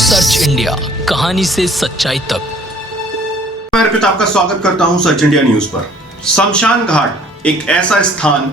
Search India, कहानी से सच्चाई तक। मैं अर्पित आपका स्वागत करता हूं सर्च इंडिया न्यूज पर। शमशान घाट एक ऐसा स्थान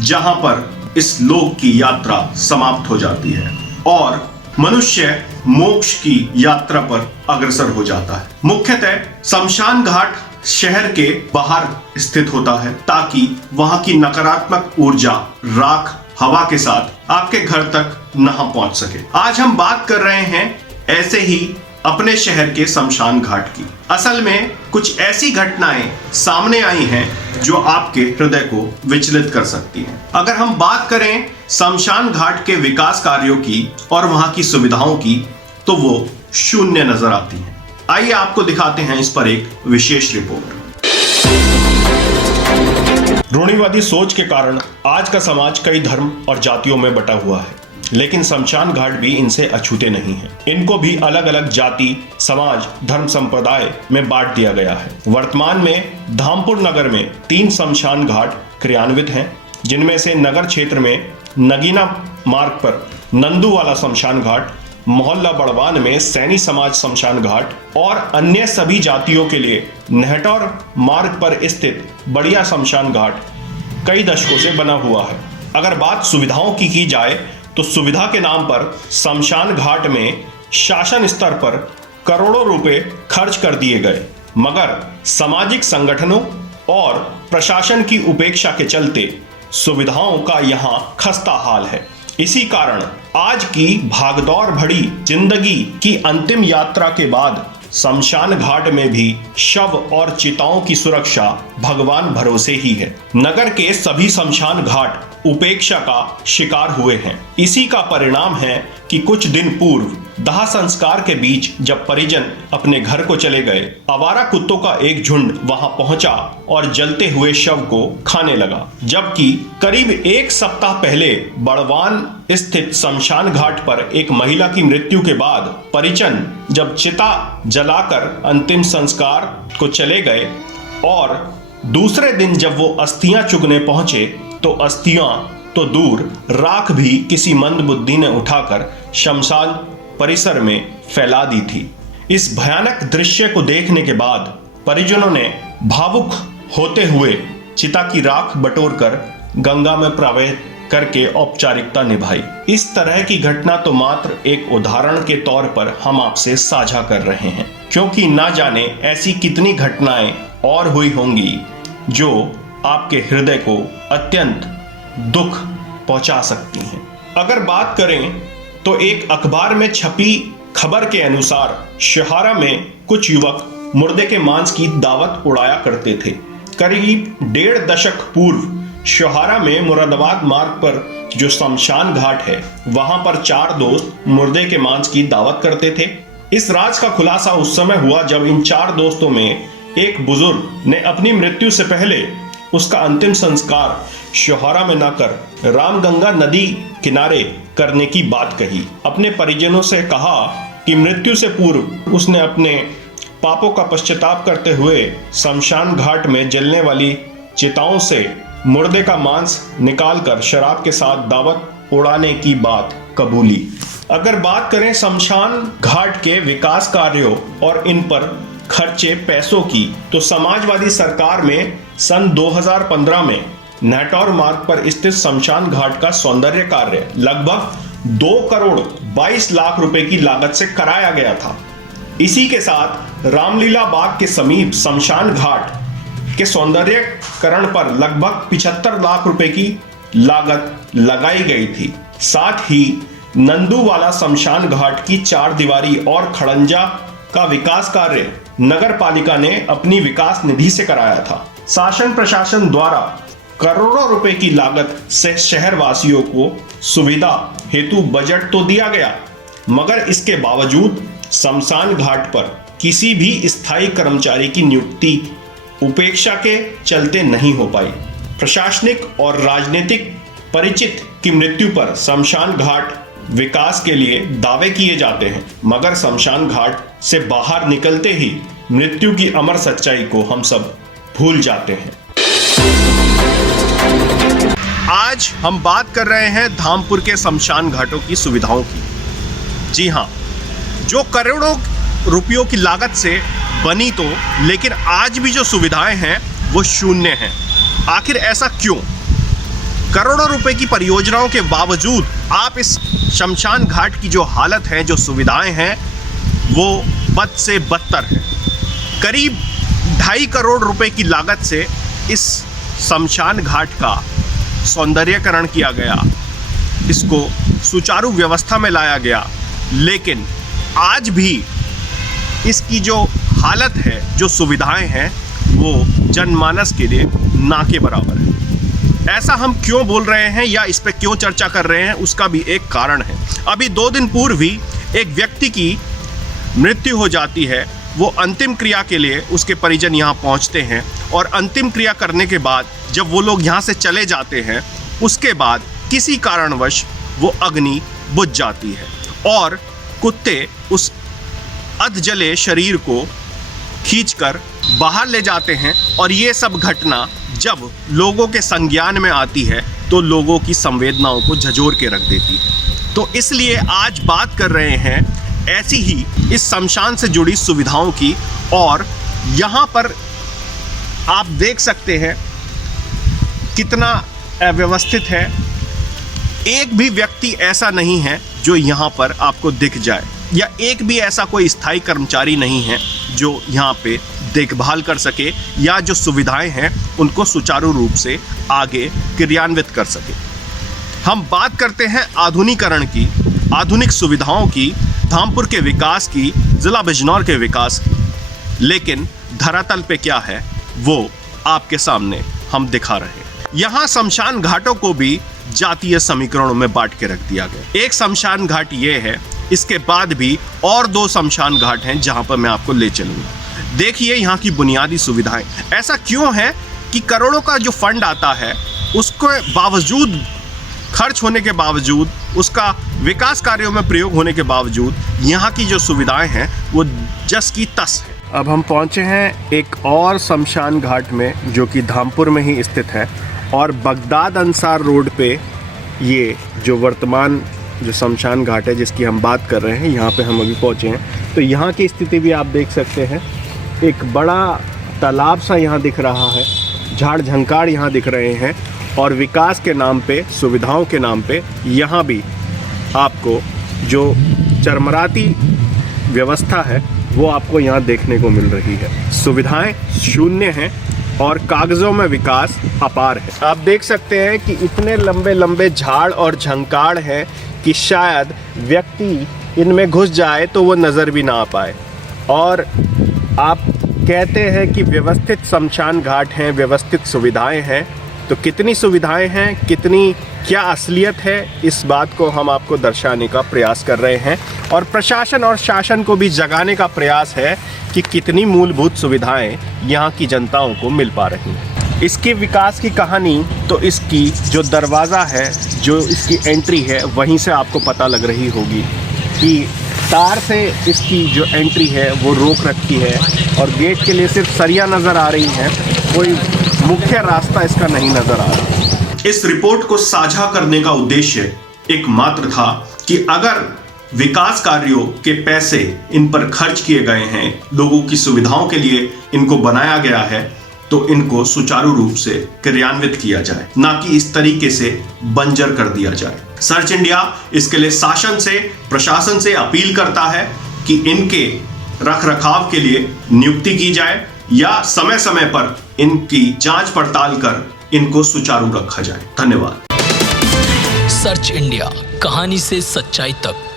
जहां पर इस लोक की यात्रा समाप्त हो जाती है और मनुष्य मोक्ष की यात्रा पर अग्रसर हो जाता है। मुख्यतः शमशान घाट शहर के बाहर स्थित होता है ताकि वहां की नकारात्मक ऊर्जा राख हवा के साथ आपके घर तक न पहुंच सके। आज हम बात कर रहे हैं ऐसे ही अपने शहर के शमशान घाट की। असल में कुछ ऐसी घटनाएं सामने आई हैं जो आपके हृदय को विचलित कर सकती हैं। अगर हम बात करें शमशान घाट के विकास कार्यों की और वहां की सुविधाओं की, तो वो शून्य नजर आती हैं। आइए आपको दिखाते हैं इस पर एक विशेष रिपोर्ट। रूढ़िवादी सोच के कारण आज का समाज कई धर्म और जातियों में बटा हुआ है, लेकिन शमशान घाट भी इनसे अछूते नहीं है। इनको भी अलग अलग जाति, समाज, धर्म संप्रदाय में बांट दिया गया है। वर्तमान में धामपुर नगर में 3 शमशान घाट क्रियान्वित हैं, जिनमें से नगर क्षेत्र में नगीना मार्ग पर नंदूवाला शमशान घाट, मोहल्ला बड़वान में सैनी समाज शमशान घाट और अन्य सभी जातियों के लिए नेहटौर मार्ग पर स्थित बढ़िया शमशान घाट कई दशकों से बना हुआ है। अगर बात सुविधाओं की जाए तो सुविधा के नाम पर शमशान घाट में शासन स्तर पर करोड़ों रुपए खर्च कर दिए गए, मगर सामाजिक संगठनों और प्रशासन की उपेक्षा के चलते सुविधाओं का यहाँ खस्ता हाल है। इसी कारण आज की भागदौड़ भरी जिंदगी की अंतिम यात्रा के बाद शमशान घाट में भी शव और चिताओं की सुरक्षा भगवान भरोसे ही है। नगर के सभी शमशान घाट उपेक्षा का शिकार हुए हैं। इसी का परिणाम है कि कुछ दिन पूर्व दाह संस्कार के बीच जब परिजन अपने घर को चले गए, आवारा कुत्तों का एक झुंड वहां पहुंचा और जलते हुए शव को खाने लगा। जबकि करीब 1 सप्ताह पहले बड़वान स्थित शमशान घाट पर एक महिला की मृत्यु के बाद परिजन जब चिता जलाकर अंतिम संस्कार को चले गए और दूसरे दिन जब वो अस्थियां चुगने पहुंचे तो अस्थियां तो दूर, राख भी किसी मंदबुद्धि ने उठाकर शमशान परिसर में फैला दी थी। इस भयानक दृश्य को देखने के बाद परिजनों ने भावुक होते हुए चिता की राख बटोरकर गंगा में प्रवाहित करके औपचारिकता निभाई। इस तरह की घटना तो मात्र एक उदाहरण के तौर पर हम आपसे साझा कर रहे हैं, क्योंकि ना जाने ऐसी कितनी घटनाएं और हुई होंगी जो आपके हृदय को अत्यंत दुख पहुंचा सकती हैं। अगर बात करें तो एक अखबार में छपी खबर के अनुसार शहारा में कुछ युवक मुर्दे के मांस की दावत उड़ाया करते थे। करीब 1.5 दशक पूर्व शहारा में मुरादाबाद मार्ग पर जो शमशान घाट है, वहां पर 4 दोस्त मुर्दे के मांस की दावत करते थे। इस राज का खुलासा उस समय हुआ जब इन 4 दोस्तों में एक बुजुर्ग ने अपनी मृत्यु से पहले उसका अंतिम संस्कार शोहरा में न कर रामगंगा नदी किनारे करने की बात कही। अपने परिजनों से कहा कि मृत्यु से पूर्व उसने अपने पापों का पश्चाताप करते हुए शमशान घाट में जलने वाली चिताओं से मुर्दे का मांस निकालकर शराब के साथ दावत उड़ाने की बात कबूली। अगर बात करें शमशान घाट के विकास कार्यों और इन पर खर्चे पैसों की, तो समाजवादी सरकार में सन 2015 में नेहटौर मार्ग पर स्थित शमशान घाट का सौंदर्य कार्य लगभग 2 करोड़ 22 लाख रुपए की लागत से कराया गया था। इसी के साथ रामलीला बाग के समीप शमशान घाट के सौंदर्यकरण पर लगभग 75 लाख रुपए की लागत लगाई गई थी। साथ ही नंदूवाला शमशान घाट की 4 दीवारी और खड़ंजा का विकास कार्य नगर पालिका ने अपनी विकास निधि से कराया था। शासन प्रशासन द्वारा करोड़ों रुपए की लागत से शहर वासियों को सुविधा हेतु बजट तो दिया गया, मगर इसके बावजूद शमशान घाट पर किसी भी स्थायी कर्मचारी की नियुक्ति उपेक्षा के चलते नहीं हो पाई। प्रशासनिक और राजनीतिक परिचित की मृत्यु पर शमशान घाट विकास के लिए दावे किए जाते हैं, मगर शमशान घाट से बाहर निकलते ही मृत्यु की अमर सच्चाई को हम सब भूल जाते हैं। आज हम बात कर रहे हैं धामपुर के शमशान घाटों की सुविधाओं की। जी हाँ, जो करोड़ों रुपयों की लागत से बनी तो, लेकिन आज भी जो सुविधाएं हैं वो शून्य हैं। आखिर ऐसा क्यों? करोड़ों रुपए की परियोजनाओं के बावजूद आप इस शमशान घाट की जो हालत है, जो सुविधाएं हैं, वो बद से बदतर है। करीब 2.5 करोड़ रुपए की लागत से इस शमशान घाट का सौंदर्यीकरण किया गया, इसको सुचारू व्यवस्था में लाया गया, लेकिन आज भी इसकी जो हालत है, जो सुविधाएं हैं, वो जनमानस के लिए ना के बराबर है। ऐसा हम क्यों बोल रहे हैं या इस पे क्यों चर्चा कर रहे हैं, उसका भी एक कारण है। अभी 2 दिन पूर्व ही एक व्यक्ति की मृत्यु हो जाती है। वो अंतिम क्रिया के लिए उसके परिजन यहाँ पहुँचते हैं और अंतिम क्रिया करने के बाद जब वो लोग यहाँ से चले जाते हैं, उसके बाद किसी कारणवश वो अग्नि बुझ जाती है और कुत्ते उस अधजले शरीर को खींचकर बाहर ले जाते हैं। और ये सब घटना जब लोगों के संज्ञान में आती है तो लोगों की संवेदनाओं को झंझोर के रख देती है। तो इसलिए आज बात कर रहे हैं ऐसी ही इस शमशान से जुड़ी सुविधाओं की। और यहाँ पर आप देख सकते हैं कितना अव्यवस्थित है। एक भी व्यक्ति ऐसा नहीं है जो यहाँ पर आपको दिख जाए, या एक भी ऐसा कोई स्थायी कर्मचारी नहीं है जो यहाँ पे देखभाल कर सके या जो सुविधाएं हैं उनको सुचारू रूप से आगे क्रियान्वित कर सके। हम बात करते हैं आधुनिकीकरण की, आधुनिक सुविधाओं की, धामपुर के विकास की, जिला बिजनौर के विकास की, लेकिन धरातल पे क्या है वो आपके सामने हम दिखा रहे हैं। यहाँ शमशान घाटों को भी जातीय समीकरणों में बांट के रख दिया गया। एक शमशान घाट ये है, इसके बाद भी और 2 शमशान घाट हैं जहां पर मैं आपको ले चलूंगा। देखिए यहाँ की बुनियादी सुविधाएं। ऐसा क्यों है कि करोड़ों का जो फंड आता है उसके बावजूद, खर्च होने के बावजूद, उसका विकास कार्यों में प्रयोग होने के बावजूद यहाँ की जो सुविधाएं हैं वो जस की तस है। अब हम पहुँचे हैं एक और शमशान घाट में जो कि धामपुर में ही स्थित है और बगदाद अंसार रोड पे ये जो वर्तमान जो शमशान घाट है जिसकी हम बात कर रहे हैं, यहाँ पे हम अभी पहुँचे हैं। तो यहाँ की स्थिति भी आप देख सकते हैं। एक बड़ा तालाब सा यहाँ दिख रहा है, झाड़ झंकार यहाँ दिख रहे हैं और विकास के नाम पे, सुविधाओं के नाम पे यहाँ भी आपको जो चरमराती व्यवस्था है वो आपको यहाँ देखने को मिल रही है। सुविधाएं शून्य हैं और कागज़ों में विकास अपार है। आप देख सकते हैं कि इतने लंबे लंबे झाड़ और झंकार हैं कि शायद व्यक्ति इनमें घुस जाए तो वो नज़र भी ना आ पाए। और आप कहते हैं कि व्यवस्थित शमशान घाट हैं, व्यवस्थित सुविधाएं हैं, तो कितनी सुविधाएं हैं, कितनी क्या असलियत है, इस बात को हम आपको दर्शाने का प्रयास कर रहे हैं। और प्रशासन और शासन को भी जगाने का प्रयास है कि कितनी मूलभूत सुविधाएं यहाँ की जनताओं को मिल पा रही हैं। इसके विकास की कहानी तो इसकी जो दरवाज़ा है, जो इसकी एंट्री है, वहीं से आपको पता लग रही होगी कि तार से इसकी जो एंट्री है वो रोक रखी है और गेट के लिए सिर्फ सरिया नज़र आ रही है, कोई मुख्य रास्ता इसका नहीं नज़र आ रहा। इस रिपोर्ट को साझा करने का उद्देश्य एकमात्र था कि अगर विकास कार्यों के पैसे इन पर खर्च किए गए हैं, लोगों की सुविधाओं के लिए इनको बनाया गया है, तो इनको सुचारू रूप से क्रियान्वित किया जाए, ना कि इस तरीके से बंजर कर दिया जाए। सर्च इंडिया इसके लिए शासन से, प्रशासन से अपील करता है कि इनके रखरखाव के लिए नियुक्ति की जाए या समय समय पर इनकी जांच पड़ताल कर इनको सुचारू रखा जाए। धन्यवाद। सर्च इंडिया, कहानी से सच्चाई तक।